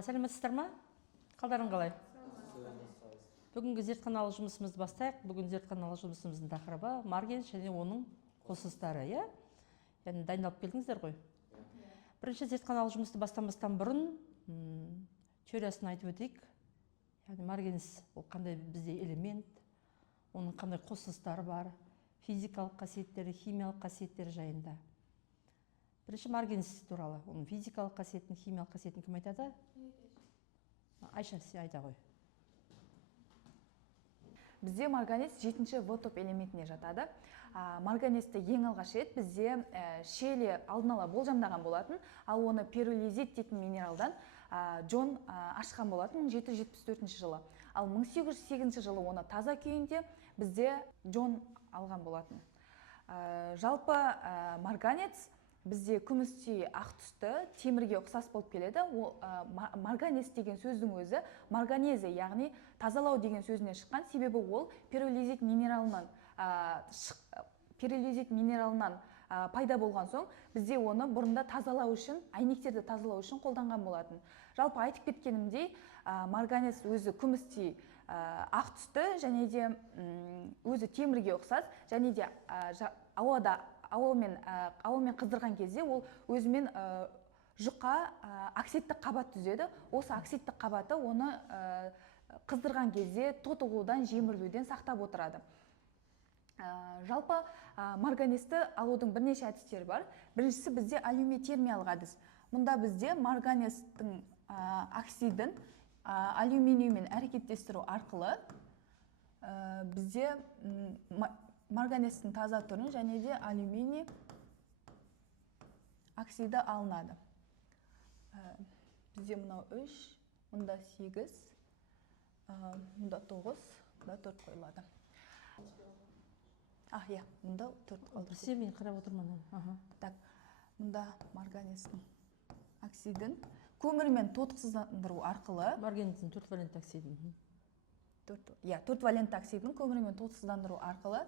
Сәлеметсіздер ма? Қалдарың қалай? Бүгінгі зертханалық жұмысымызды бастайық. Бүгін зертханалық жұмысымыздың тақырыбы марганец және оның қосылыстары, иә? Яғни дайындалып келдіңіздер ғой. Бірінші зертханалық жұмысты бастамастан бұрын теориясын айтып өтейік. Яғни марганец ол қандай бізде элемент, оның қандай қосылыстары бар, физикалық қасиеттері, химиялық қасиеттері жайында. Бірінші марганец туралы, оның физикалық қасиетін, химиялық қасиетін кім айтады? Айша, сен айта ғой. Бізде марганец 7-ші В топ элементіне жатады. Марганецті ең алғаш рет бізде Шелли алдын ала болжамдаған болатын, ал оны перолизит дейтін минералдан Джон ашқан болатын 1774 жылы. Ал 1808 жылы оны таза күйінде бізде Джон алған болатын. Жалпы марганец бізде күмістей ақ түсті темірге ұқсас болып келеді. Марганец деген сөздің өзі марганезе, яғни тазалау деген сөзінен шыққан, себебі ол перолизит минералынан пайда болған соң бізде оны бұрында тазалау үшін, әйнектерді тазалау үшін қолданған болатын. Жалпы айтып кеткенімдей, марганец өзі күмістей ақ түсті және де өзі темірге ұқсас, және де ауамен қыздырған кезде ол өзімен жұқа оксидті қабат түзеді. Осы оксидті қабаты оны қыздырған кезде тотығудан, жемірілуден сақтап отырады. Жалпы марганецті алудың бірнеше әдістері бар. Біріншісі бізде алюмитермиялық әдіс. Мұнда бізде марганецтің оксидін алюминиймен әрекеттестіру арқылы бізде марганецтің таза түрін және де алюминий оксиді алынады. Бізде мұнау 3, мұнда 8, мұнда 9, мұнда 4 қойылады. Мұнда 4 қалды. Сен мен қарап отырмын. Мұнда марганецтің оксидін көмірмен тотықсыздандыру арқылы марганецтің 4 валентті оксидін. 4 валентті оксидін көмірмен тотықсыздандыру арқылы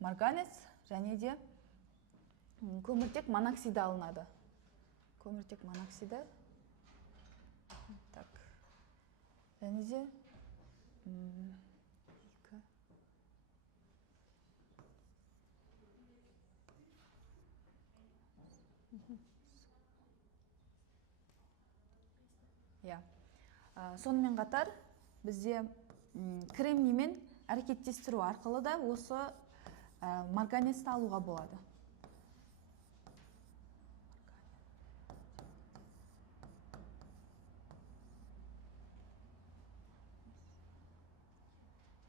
марганец және де көміртек моноксиді алынады. Көміртек моноксиді. Және де сонымен қатар бізде кремниймен әрекеттестіру арқылы да осы марганецті алуға болады.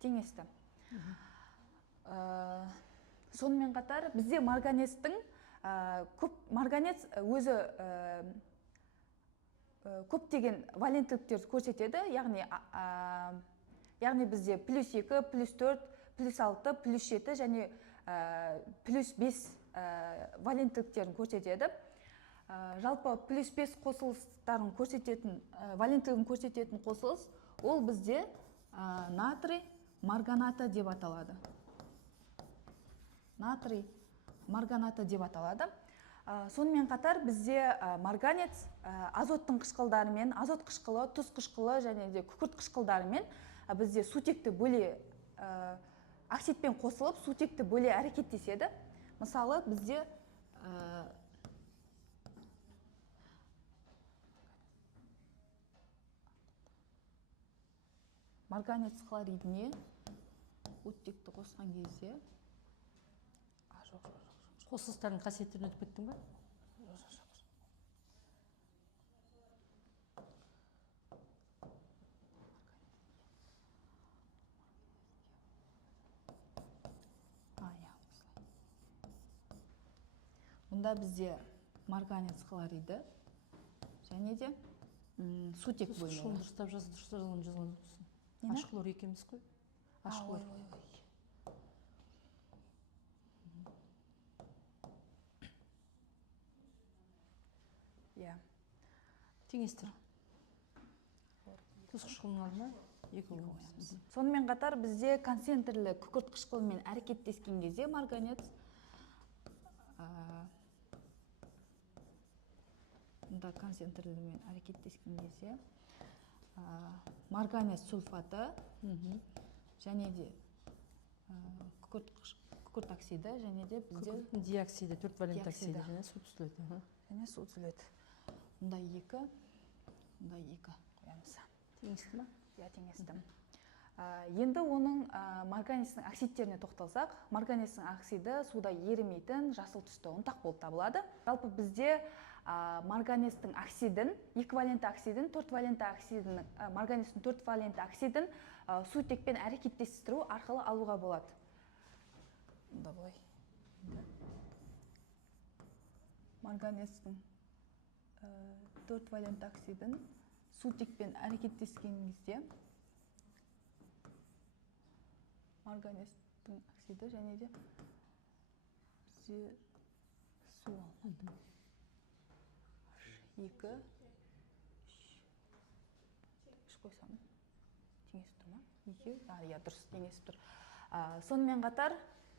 Теңесті. Сонымен қатар бізде марганецтің марганец өзі көптеген валенттіліктерді көрсетеді, яғни бізде +2, +4, +6, +7 және +5 валенттіліктерін көрсетеді. Жалпы +5 қосылыстарын көрсететін, валенттілігін көрсететін қосылыс, ол бізде натрий марганаты деп аталады. Натрий марганаты деп аталады. Сонымен қатар бізде марганец азоттың қышқылдарымен, азот қышқылы, тұз қышқылы және де күкірт қышқылдарымен бізде сутекті бөле оксидпен қосылып, сутекті бөле әрекеттеседі. Мысалы, бізде марганец хлоридіне оттекті қосқан кезде қосылыстардың қасиеттерін өтіп кеттің ба? Мұнда бізде марганец хлориді және де сутек бөлінеді. Дұрыстап жазылған. Ашхлор екеміз қой? Ашхлор. Теңестір. Тұз қышқылының алдына 2 қоямыз. Сонымен қатар бізде концентрлі күкірт қышқылымен әрекеттескен кезде марганец сода концентрлермен әрекеттескен кезде марганец сульфаты және де күкірт оксиді және де бізде диоксиді, 4 валент оксиді және су түзіледі. Және су түзіледі. Мұнда 2, мұнда 2 қоямыз. Теңесті ма? Иә, теңесті. Енді оның марганецтің оксидтеріне тоқталсақ, марганецтің оксиді суда ерімейтін жасыл түсті ұнтақ болып табылады. Жалпы бізде марганецтің оксидін, 2 валенті оксидін, 4 валенті оксидін, марганецтің 4 валенті оксидін сутекпен әрекеттестіру арқылы алуға болады. Мұнда былай. Марганецтің 4 валенті оксидін сутекпен әрекеттескен кезде марганецтің оксиді және де бізде су алынады. 2, 3 қойсам, теңесіп тұр ма? 2, иә, дұрыс, теңесіп тұр. Сонымен қатар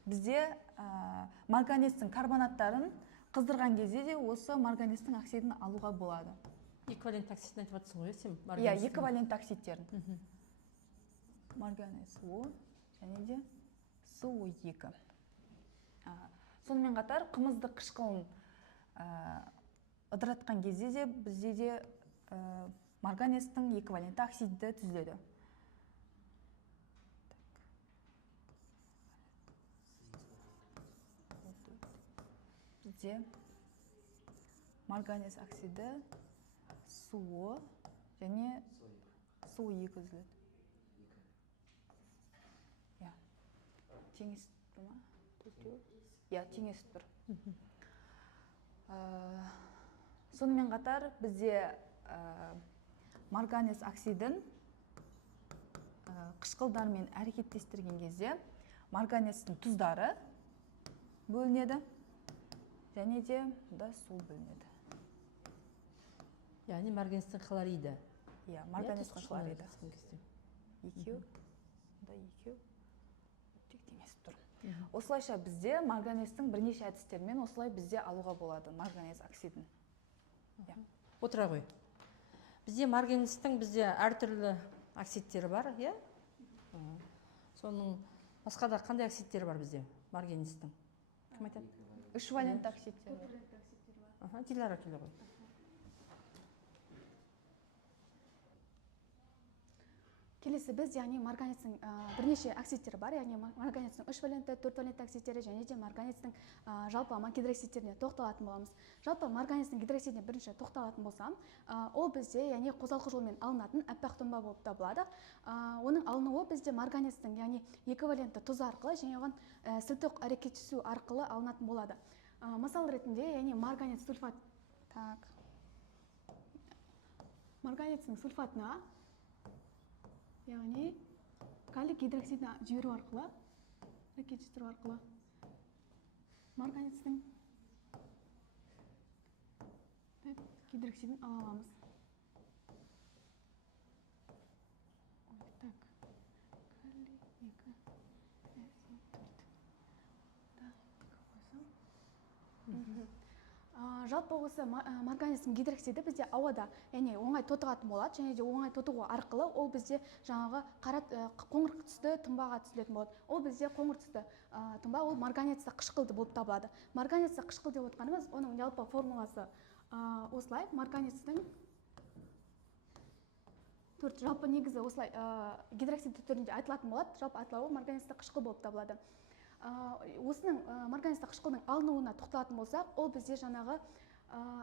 бізде марганецтің карбонаттарын қыздырған кезде де осы марганецтің оксидін алуға болады. 2 валент оксидін айтып жатсың ғой, сен? Иә, 2 валент оксидтерін. Марганец О және де СО2. Сонымен қатар қымызды қышқылын ыдыратқан кезде де бізде де марганецтің 2 валенті оксиді түзіледі. Бізде марганец оксиді СО және СО2 түзіледі. Иә. Теңесіп тұр ма? Иә, теңесіп тұр. Сонымен қатар бізде марганец оксидін қышқылдармен әрекеттестірген кезде марганецтің тұздары бөлінеді және де мұнда су бөлінеді. Яғни марганецтің хлориді. Иә, марганецтің хлориді. 2, мұнда 2, тек теңесіп тұр. Осылайша бізде марганецтің бірнеше әдістермен осылай бізде алуға болады марганец оксидін. Отыра ғой. Бізде марганецтің әртүрлі оксидтері бар, иә? Соның басқа да қандай оксидтері бар бізде марганецтің? Кім айтады? 3 валент оксидтері бар. Дилара келе ғой. Келесі біз, яғни марганецтің бірнеше оксидтері бар, яғни марганецтің 3 валенті, 4 валенті оксидтері және де марганецтің жалпы гидроксидтеріне тоқталатын боламыз. Жалпы марганецтің гидроксидіне бірінші тоқталатын болсам, ол бізде яғни қосалқы жолмен алынатын әппақ тұнба болып табылады. Оның алынуы бізде марганецтің яғни 2 валенті тұз арқылы және оған сілтік әрекеттесу арқылы алынатын болады. Мысал ретінде, яғни марганец сульфат, марганецтің сульфатына яғни калий гидроксидін жіберу арқылы, әрекеттестіру арқылы марганецтің гидроксидін ала аламыз. Жалпы осы марганецтің гидроксиді бізде ауада оңай тотығатын болады, және де оңай тотығу арқылы ол бізде жаңағы қоңыр түсті тұнбаға түсілетін болады. Ол бізде қоңыр түсті тұнба, ол марганецті қышқылды болып табылады. Марганецті қышқыл деп отқанымыз, оның жалпы формуласы осылай. Марганецтің жалпы негізі осылай гидроксиді түрінде айтылатын болады. Жалпы аталауы марганецті қышқыл болып табылады. Осының марганецті қышқылдың алынуына тоқталатын болсақ, ол бізде жаңағы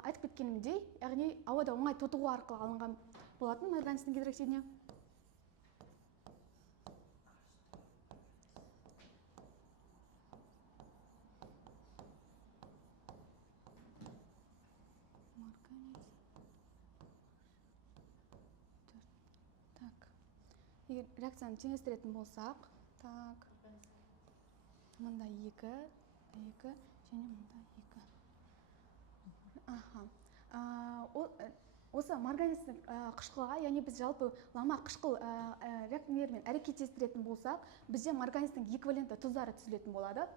айтып кеткенімдей, яғни ауада оңай тотығу арқылы алынған болатын марганецтің гидроксидіне. Егер реакцияны теңестіретін болсақ, мында 2, және мында 2. Осы марганецтің қышқылға, яғни біз жалпы лама қышқыл реакциялармен әрекеттестіретін болсақ, бізде марганецтің 2 валенті тұздары түзілетін болады.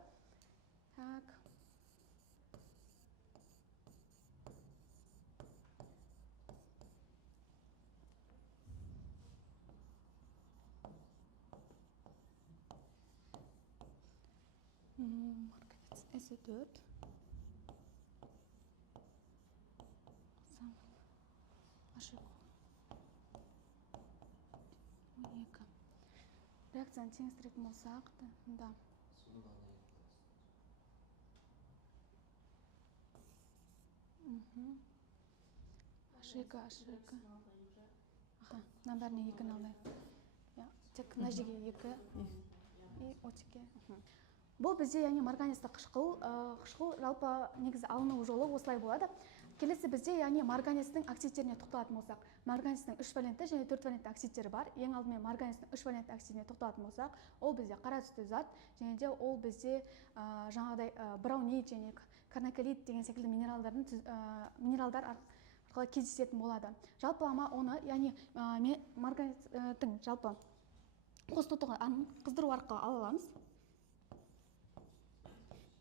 Марганец С4. H2. 12. Реакцияны теңестіретін болсақ, да. H2. Аха, мына бәріне 2-ні алайық. Тек мына жерге 2 и оттекке. Бұл бізде яғни марганецті қышқыл жалпы негізі алыну жолы осылай болады. Келесі бізде яғни марганецтің оксидтеріне тоқталатын болсақ, марганецтің 3 валентті және 4 валентті оксидтері бар. Ең алдымен марганецтің 3 валентті оксидіне тоқталатын болсақ, ол бізде қара түсті зат, және де ол бізде жаңағыдай браунит және карнакалит деген секілді минералдар арқылы кездесетін болады. Жалпылама оны, яғни марганецтің жалпы қос тотығын қыздыру арқылы ала аламыз.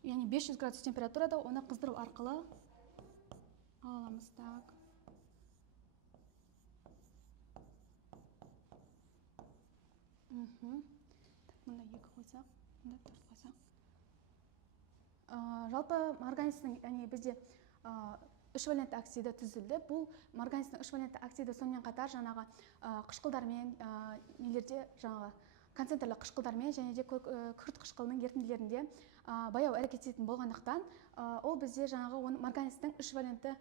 Яғни 500 градус температурада оны қыздыру арқылы аламыз. Так. Мұнда 2 қойсақ, мұнда 4 қойсақ. Жалпы марганецтің, яғни бізде 3 валентті оксиді түзілді. Бұл марганецтің 3 валентті оксиді сонымен қатар жаңағы қышқылдармен, нелерде жаңағы концентрлі қышқылдармен және де күкірт қышқылының ерітінділерінде баяу әрекет ететін болғандықтан, ол бізде жаңағы марганецтің 3 валентті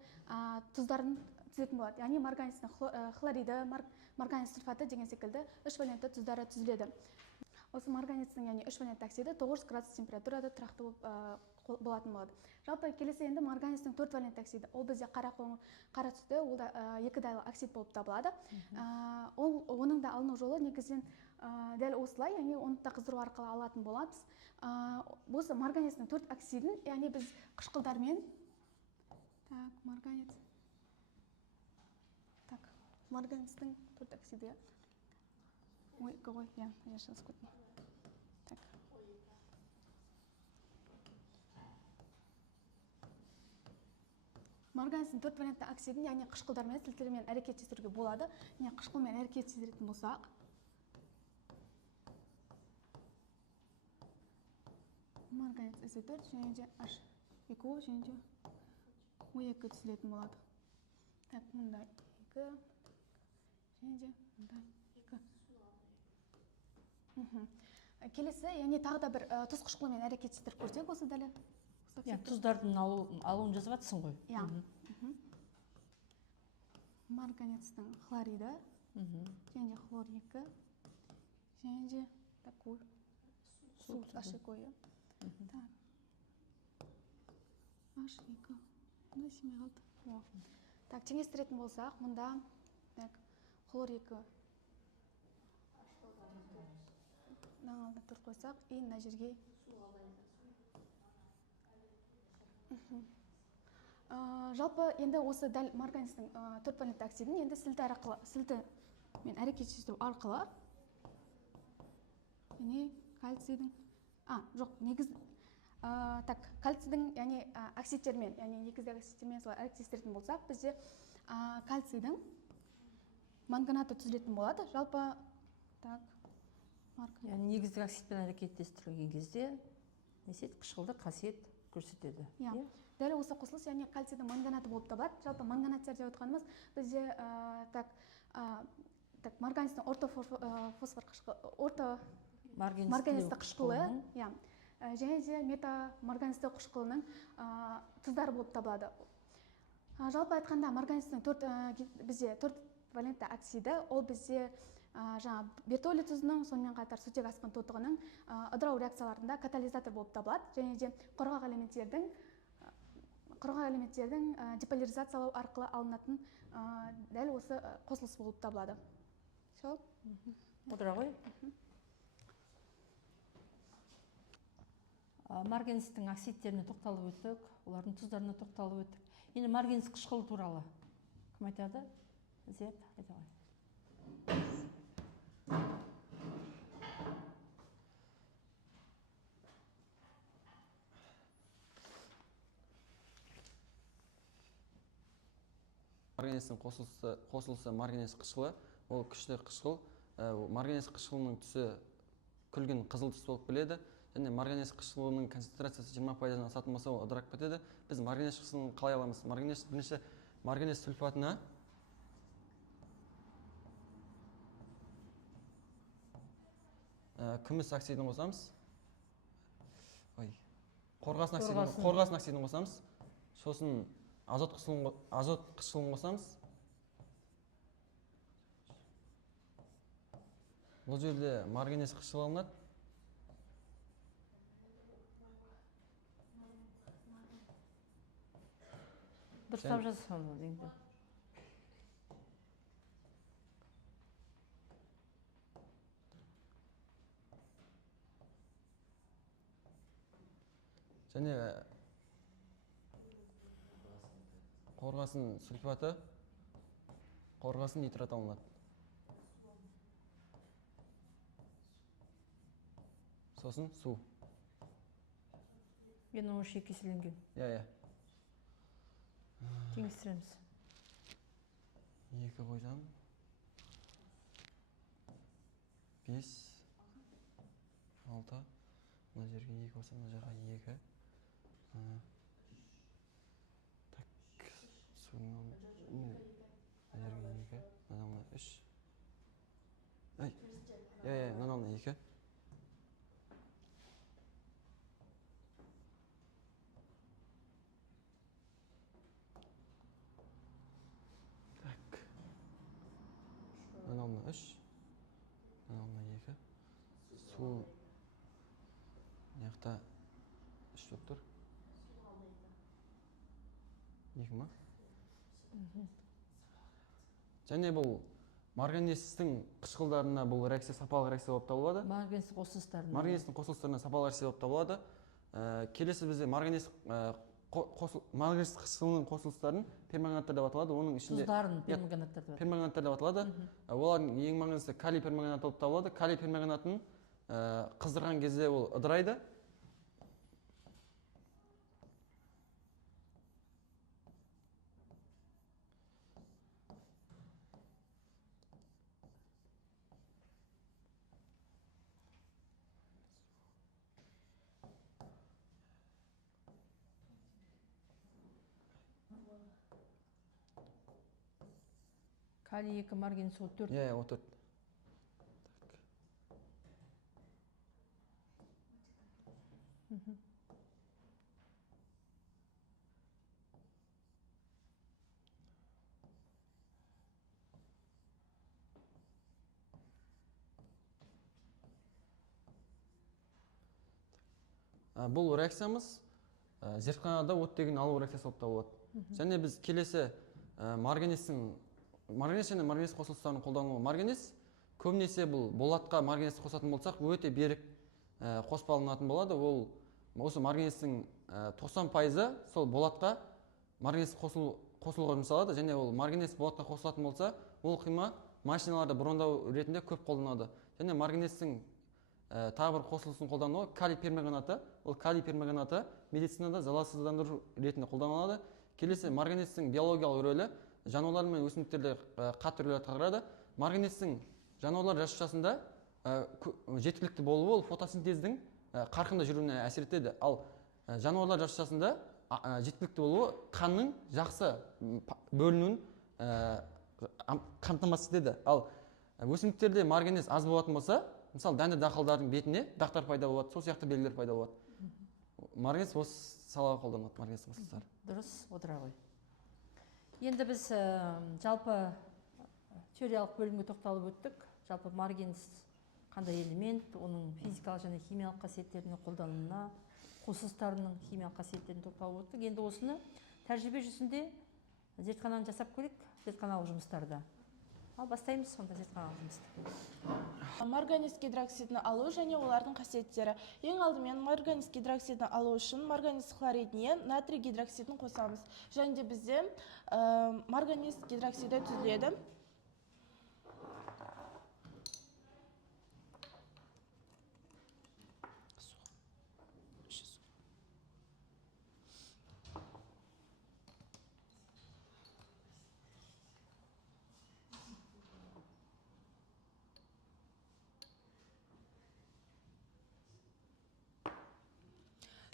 тұздарын түзетін болады. Яғни марганецтің хлориді, марганец сульфаты деген секілді 3 валентті тұздары түзіледі. Осы марганецтің яғни 3 валентті оксиді 900 градус температурада тұрақты болатын болады. Жалпы келесі енді марганецтің 4 валентті оксиді. Ол бізде қара түсті, ол да 2 дайлы оксид болып табылады. Оның да алыну жолы негізінен дәл осылай, яғни оны да қыздыру арқылы алатын боламыз. Осы марганецтің 4 оксидін, яғни біз қышқылдармен марганецтің 4 оксиді. Ой, какой я сейчас скутну. Так. Марганецтің 4 валентті оксидін, яғни қышқылдармен, сілтілермен әрекеттестіруге болады. Яғни қышқылмен әрекеттестіретін болсақ, марганец С4 және де H2 және де O2 түзілетін болады. Так, мұнда 2 және де мұнда 2. Келесі, яғни тағы да бір тұз қышқылымен әрекеттестіріп көрсек осы дәлі. Тұздардың алуын жазып жатсың ғой. Марганецтің хлориді және де хлор 2 және де такой су H2. H2. Мұнда семей қалды. Так, теңестіретін болсақ, мұнда хлор 2 алдына 4 қойсақ, и мына жерге жалпы енді осы дәл марганецтің 4 валентті оксидін енді сілтімен әрекеттестіру арқылы және кальцийдің кальцийдің яғни оксидтермен, яғни негізгі оксидтермен солай әрекеттестіретін болсақ, бізде кальцийдің манганаты түзілетін болады. Жалпы негізгі оксидпен әрекеттестірілген кезде қышқылды қасиет көрсетеді. Дәл осы қосылыс, яғни кальцийдің манганаты болып табылады. Жалпы манганаттар деп отқанымыз бізде марганецтің марганецті қышқылы және де метамарганецті қышқылының тұздары болып табылады. Жалпы айтқанда марганецтің бізде 4 валентті оксиді, ол бізде бертолий тұзының, сонымен қатар сутек асқын тотығының ыдырау реакцияларында катализатор болып табылады, және де құрғақ элементтердің деполяризациялау арқылы алынатын дәл осы қосылыс болып табылады. Отыра ғой. Марганецтің оксидтеріне тоқталып өттік, олардың тұздарына тоқталып өттік. Енді марганец қышқылы туралы кім айтады? Зият, айта ғой. Марганецтің қосылысы марганец қышқылы, ол күшті қышқыл. Марганец қышқылының түсі күлгін қызыл түс болып келеді. және марганец қышқылының концентрациясы 20%-дан асатын болса, ол ыдырап кетеді. Біз марганец қышқылын қалай аламыз? Бірінші марганец сульфатына күміс оксидін қосамыз. Қорғасын оксидін қосамыз. Сосын азот қышқылын қосамыз. Бұл жерде марганец қышқылы алынады. Дұрыстап жазсам енді. Және қорғасын сульфаты, қорғасын нитрат алынады. Сосын су. Енді оның іші кеселенген. Иә. Теңестіреміз. 2 қойсам 5 6. Мына жерге 2 қойсам, мына жаққа 2. Так, суның мына жерге 2, мына 3. Ай. Мына 2. Мына 3, мына 2. Су мына 3 болып тұр. 2 ма? Және бұл марганецтің қышқылдарына бұл реакция сапалық реакция болып табылады. Марганецтің қосылыстарына. Марганецтің қосылыстарына сапалық реакция болып табылады. Келесі бізде марганец қышқылының қосылыстарын перманганаттар деп аталады. Оның ішінде тұздарын перманганаттар деп аталады. Перманганаттар деп аталады. Олардың ең маңыздысы калий перманганаты болып табылады. Калий перманганатын қыздырған кезде ол ыдырайды. Калий 2, марганец 4. Иә, 4. Бұл реакциямыз зертханада оттегін алу реакциясы болып табылады. Және біз келесі марганец және марганец қосылыстарын қолдануы. Марганец көбінесе бұл болатқа марганец қосатын болсақ, өте берік қоспалынатын болады. Ол осы марганецтің 90% сол болатқа марганец қосылуға жұмсалады. Және ол марганец болатқа қосылатын болса, ол қима машиналарда брондау ретінде көп қолданады. Және марганецтің тағы бір қосылысын қолдануы калий перманганаты. Ол калий перманганаты медицинада залалсыздандыру ретінде қолданылады. Келесі марганецтің биологиялық рөлі жануарлар мен өсімдіктерде қатты рөл атқарады. Марганецтің жануарлар жасушасында жеткілікті болуы ол фотосинтездің қарқынды жүруіне әсер етеді. Ал жануарлар жасушасында жеткілікті болуы қанның жақсы бөлінуін қамтамасыз етеді. Ал өсімдіктерде марганец аз болатын болса, мысалы дәнді дақылдардың бетіне дақтар пайда болады, сол сияқты белгілер пайда болады. Марганец осы салаға қолданылады, марганец қосылыстары. Дұрыс, отыра ғой. Енді біз жалпы теориялық бөлімге тоқталып өттік. Жалпы марганец қандай элемент, оның физикалық және химиялық қасиеттеріне қолданылуына, қосылыстарының химиялық қасиеттеріне тоқталып өттік. Енді осыны тәжірибе жүзінде зертхананы жасап көрейік, зертханалық жұмыстарда. Ал бастаймыз сонда зертханалық жұмысты. Марганец гидроксидін алу және олардың қасиеттері. Ең алдымен марганец гидроксидін алу үшін марганец хлоридіне натрий гидроксидін қосамыз. Және де бізде марганец гидроксиді түзіледі.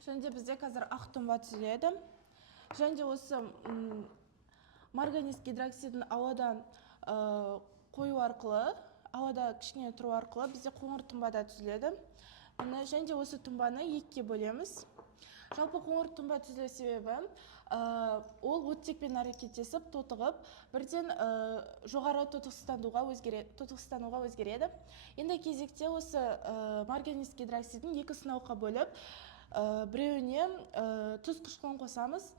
және де бізде қазір ақ тұнба түзіледі. Және де осы марганец гидроксидін ауадан қою арқылы, ауада кішкене тұру арқылы бізде қоңыр тұнбада түзіледі. Және де осы тұнбаны екіге бөлеміз. Жалпы қоңыр тұнба түзілу себебі ол оттекпен әрекеттесіп, тотығып, бірден жоғары тотықстануға өзгереді. Енді кезекте осы марганец гидроксидін екі сынауға бөліп, біреуіне тұз қышқылын қосамыз.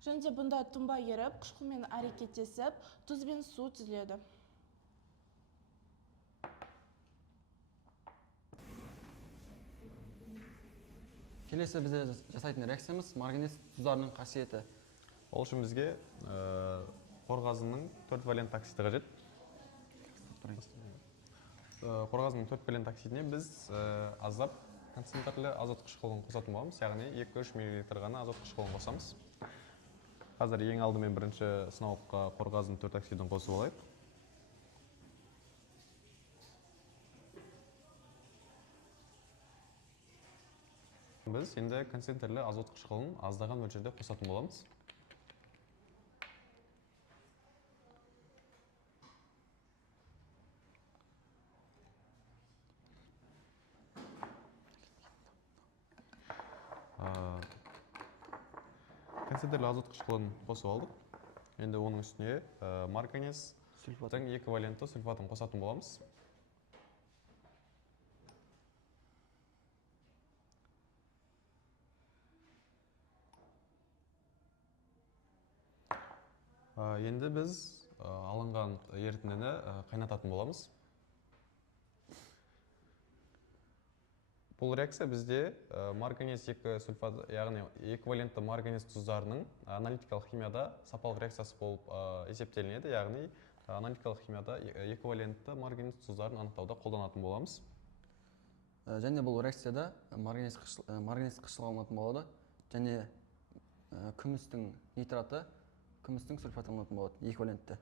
Және де бұнда тұнба еріп, қышқылмен әрекеттесіп, тұз бен су түзіледі. Келесі бізде жасайтын реакциямыз марганец тұздарының қасиеті. Ол үшін бізге қорғасынның 4 валентті оксиді қажет. Қорғасынның 4 валентті оксидіне біз аздап концентрлі азот қышқылын қосатын боламыз, яғни 2-3 мл ғана азот қышқылын қосамыз. Қазір ең алдымен бірінші сынауға қорғасын 4 оксидін қосып алайық. Біз енді концентрлі азот қышқылын аздаған мөлшерде қосатын боламыз. Концентрлі азот қышқылын қосып алдық. Енді оның үстіне марганец сульфаттың эквивалентті сульфатын қосатын боламыз. Енді біз алынған ерітіндіні қайнататын боламыз. Бұл реакция бізде марганец екі сульфат, яғни эквивалентті марганец тұздарының аналитикалық химияда сапалық реакциясы болып есептелінеді, яғни аналитикалық химияда эквивалентті марганец тұздарын анықтауда қолданатын боламыз. Және бұл реакцияда марганец қышқылы алынатын болады, және күмістің нитраты, күмістің сульфаты алынатын болады, эквивалентті.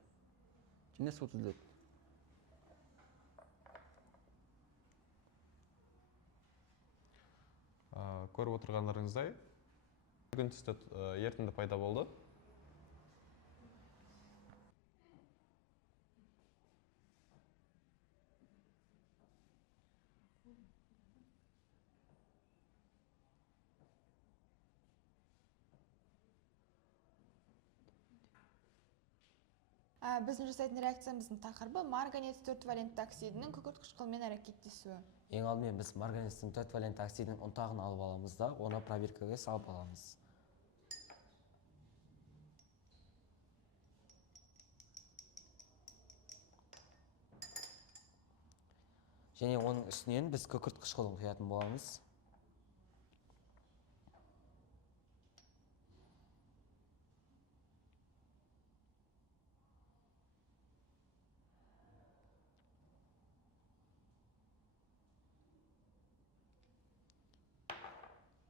Және су түзіледі. Көріп отырғандарыңыздай күн түсті ерітінді пайда болды. Біздің жасайтын реакциямыздың тақырыбы марганец 4 валентті оксидінің күкірт қышқылымен әрекеттесуі. Ең алдымен біз марганецтің 4 валентті оксидінің ұнтағын алып аламыз да, оны пробиркаға салып аламыз. Және оның үстінен біз күкірт қышқылын құятын боламыз.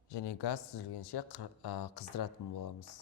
Және газ түзілгенше қыздыратын боламыз.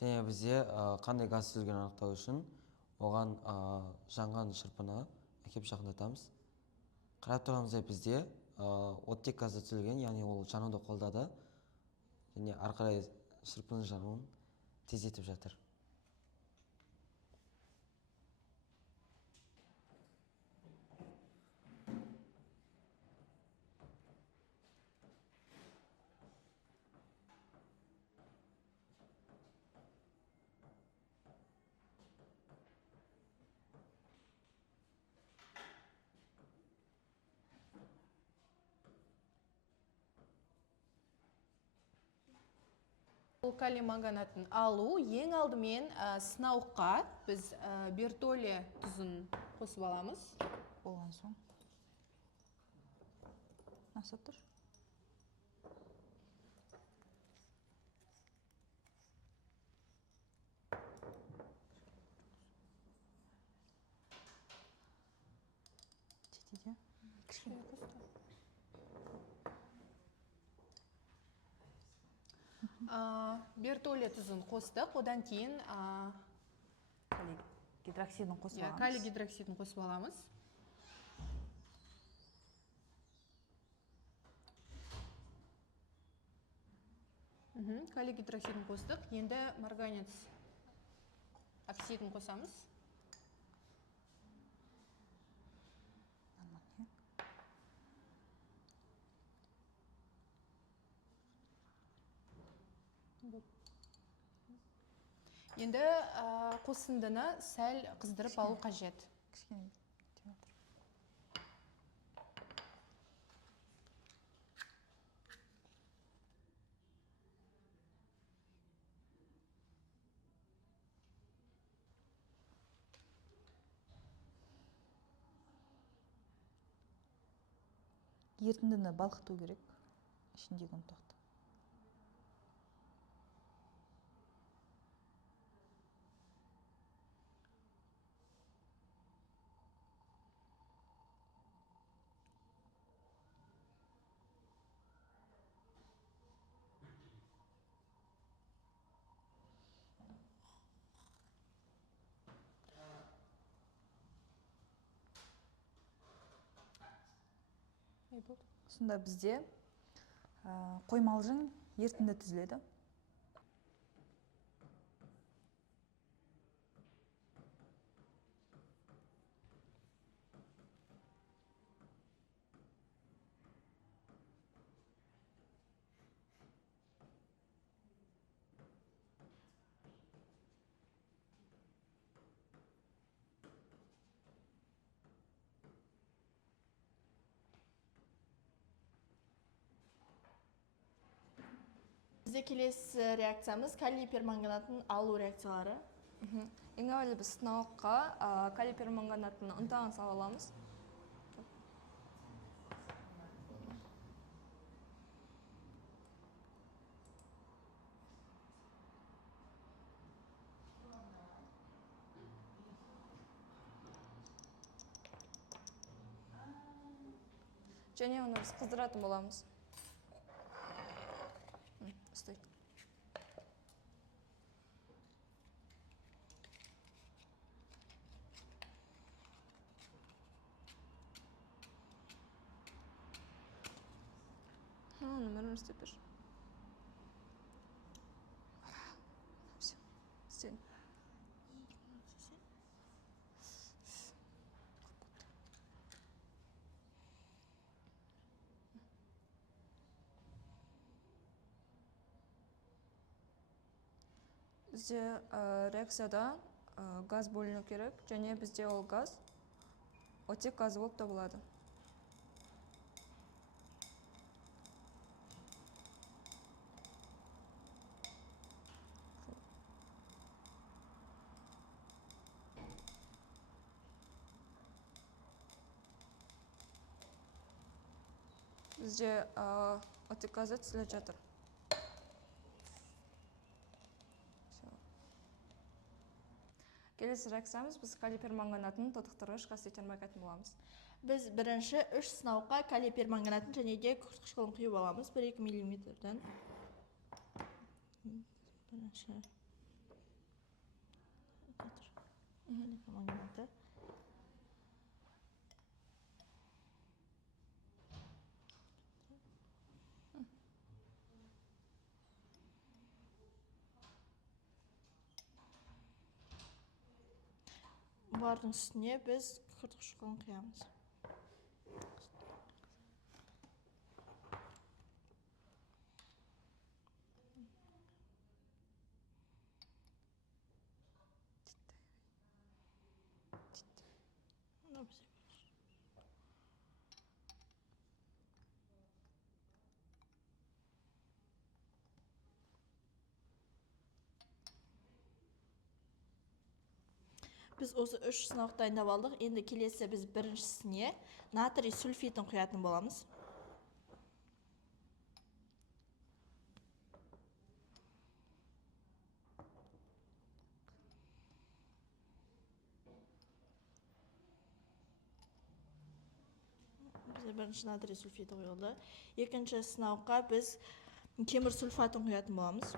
Және бізде қандай газ түзілгенін анықтау үшін оған жанған шырпыны әкеп жақындатамыз. Қарап тұрғанымыздай бізде оттек газы түзілген, яғни ол жануды қолдады және ары қарай шырпының жануын тездетіп жатыр. Бұл калий манганатын алу ең алдымен сынауға біз бертоле тұзын қосып аламыз. Болған соң. Nasıl тұр? Бертоле тұзын қостық, одан кейін Калий гидроксидін қосып аламыз. калий гидроксидін қосып аламыз. Калий гидроксидін қостық. Енді марганец оксидін қосамыз. Енді қосындыны сәл қыздырып алу қажет. Кішкене деп отыр. Ертіндіні балқыту керек. Ішіндегі ұнтақты. Сонда бізде қоймалжың ертінді түзіледі. Бізде келесі реакциямыз калий перманганатын алу реакциялары. Ең әуелі біз сынауыққа калий перманганатын ұнтағын сала аламыз. Және оны біз қыздыратын боламыз. Стой. Номерін істепеш. Все. Істейін. Бізде реакцияда газ бөліну керек, және бізде ол газ оттек газы болып табылады. Бізде оттек газы түзіліп жатыр. Келесі реакциямыз біз калий перманганатын тотықтырғыш кастетермакатын боламыз. Біз бірінші 3 сынауға калий перманганатын және де күкірт қышқылын құйып аламыз 1-2 мм-дан. Бірінші перманганаты. Бұлардың үстіне біз күкірт қышқылын құямыз. Біз осы 3 сынауды дайындап алдық. Енді келесі біз біріншісіне натрий сульфитін құятын боламыз. Бізде бірінші натрий сульфиті құйылды. Екінші сынауға біз темір сульфатын құятын боламыз.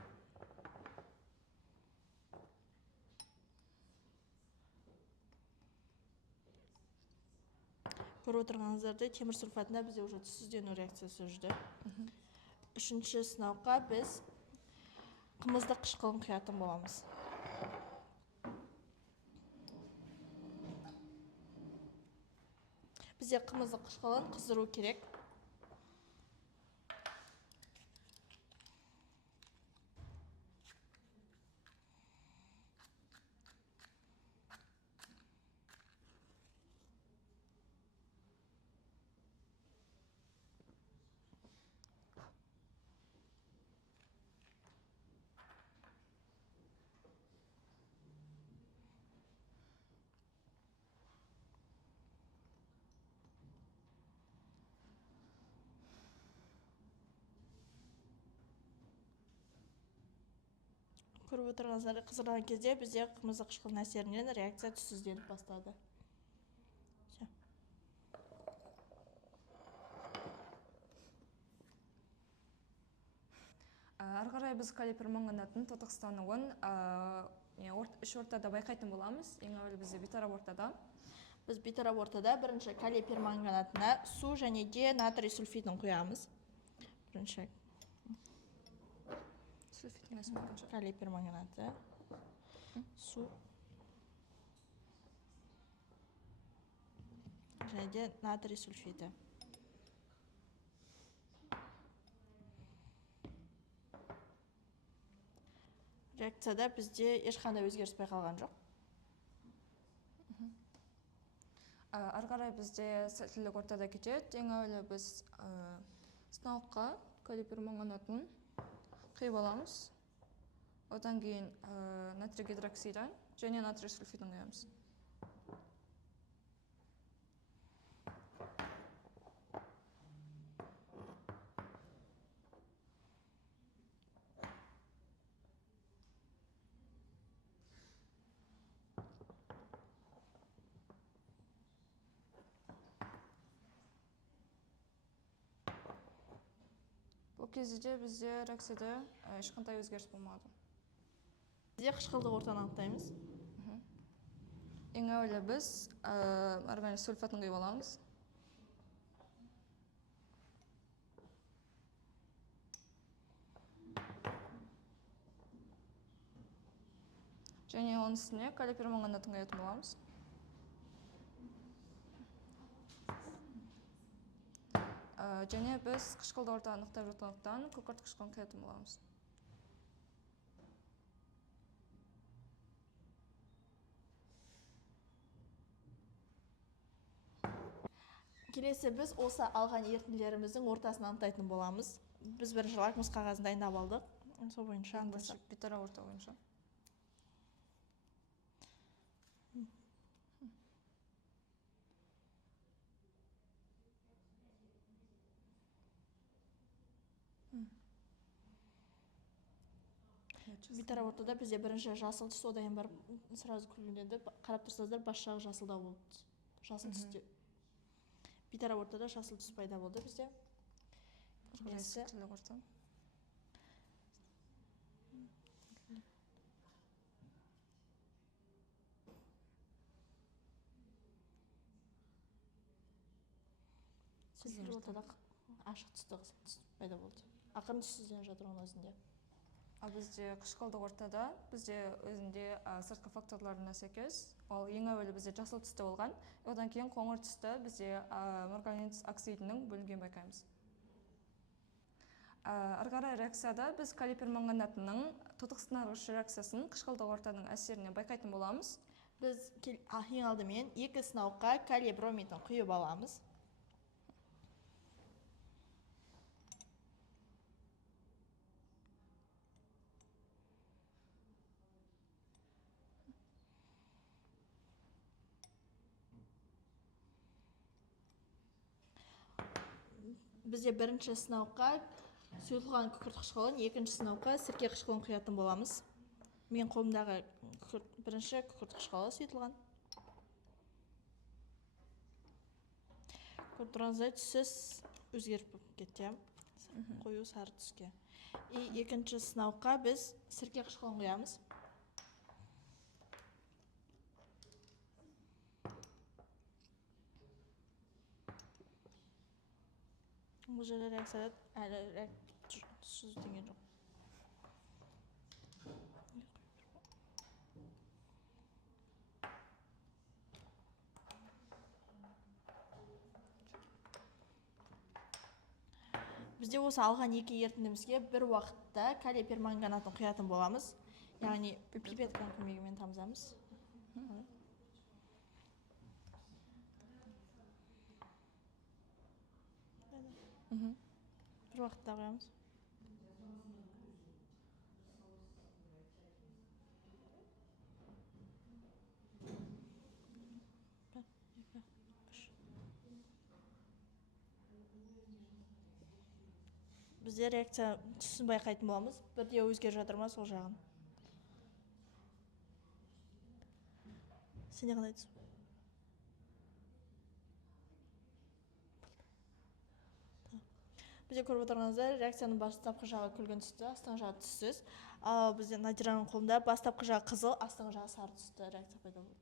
Көріп отырғаныңыздардай темір сульфатында бізде уже түссіздену реакциясы жүрді. Үшінші сынауға біз қымызды қышқылын құятын боламыз. Бізде қымызды қышқылын қыздыру керек. Көріп отырғаныңыздар қыздырған кезде бізде қымызды қышқылының әсерінен реакция түссізденіп бастады. Ары қарай біз калий перманганатын тотықстануын үш ортада байқайтын боламыз. Ең әуелі бізде бейтарап ортада. Біз бейтарап ортада бірінші калий перманганатына су және де натрий сульфитін құямыз. Бірінші калий перманганаты, су және де натрий сульфиті. Реакцияда бізде ешқандай өзгеріс байқалған жоқ. Ары қарай бізде сәттілік ортада кетеді. Ең әуелі біз сынауға калий перманганатын құйып аламыз. Одан кейін натрий гидроксидін және натрий сульфитін құямыз. Бұл кезде бізде реакцияда ешқандай өзгеріс болмады. Бізде қышқылдық ортаны анықтаймыз. Ең әуелі біз органик сульфатын құйып аламыз. Және оның үстіне калий перманганатын құятын боламыз. Және біз қышқылды ортаны анықтап жатқандықтан күкірт қышқылын құятын боламыз. Келесі біз осы алған ерітінділеріміздің ортасын анықтайтын боламыз. Біз бірінші лакмус қағазын дайындап алдық. Сол бойынша анықтасақ. Бейтарап орта бойынша. Бейтарап ортада бізде бірінші жасыл түс, одан барып сразу күлінеді. Қарап тұрсаңыздар бас жағы жасылдау болды. Жасыл түсте. Бейтарап ортада жасыл түс пайда болды бізде. Сәттілік орта. Сәттілік ортада ашық түс пайда болды. Ақырын түссізден жатыр оның өзінде. Бізде қышқылдық ортада бізде өзінде сыртқы факторларына сәйкес ол ең әуелі бізде жасыл түсті болған, одан кейін қоңыр түсті бізде марганец оксидінің бөлінген байқаймыз. Ары қарай реакцияда біз калий перманганатының тотықсыздандырғыш реакциясын қышқылдық ортаның әсеріне байқайтын боламыз. Біз ең алдымен екі сынауға калий бромидін құйып аламыз. бізде бірінші сынауға сұйылған күкірт қышқылын, екінші сынауға сірке қышқылын құятын боламыз. Мен қолымдағы бірінші күкірт қышқылы сұйытылған. Көріп тұрғаныңыздай түсі өзгеріп кетті, қою сары түске. Екінші сынауға біз сірке қышқылын құямыз. Бұл жерде реакцияда әлі сүзілген жоқ. Бізде осы алған екі ерітіндімізге бір уақытта калий перманганатын құятын боламыз. Яғни пипетканың көмегімен тамызамыз. Бір уақытта құямыз. Бізде реакция түсін байқайтын боламыз. Бірде өзгеріп жатыр ма сол жағын. Сенде қандай түс? Бізде көріп отырғаныңызда реакцияның бастапқы жағы күлгін түсті, астыңғы жағы түссіз. Ал бізде Надираның қолында бастапқы жағы қызыл, астыңғы жағы сары түсті реакция пайда болды.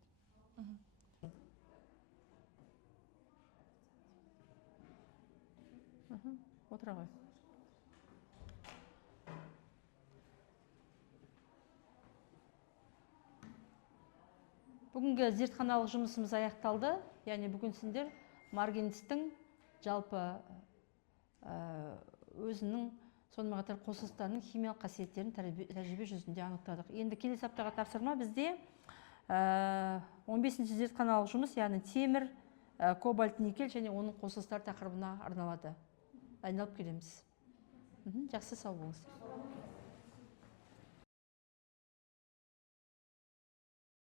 Отыра ғой. Бүгінгі зертханалық жұмысымыз аяқталды. Яғни бүгін сендер марганецтің жалпы өзінің сонымен қатар қосылыстарының химиялық қасиеттерін тәжірибе жүзінде анықтадық. Енді келесі аптаға тапсырма бізде 15-ші зертханалық жұмыс, яғни темір, кобальт, никель және оның қосылыстар тақырыбына арналады. Дайындалып келеміз. Жақсы, сау болыңыз.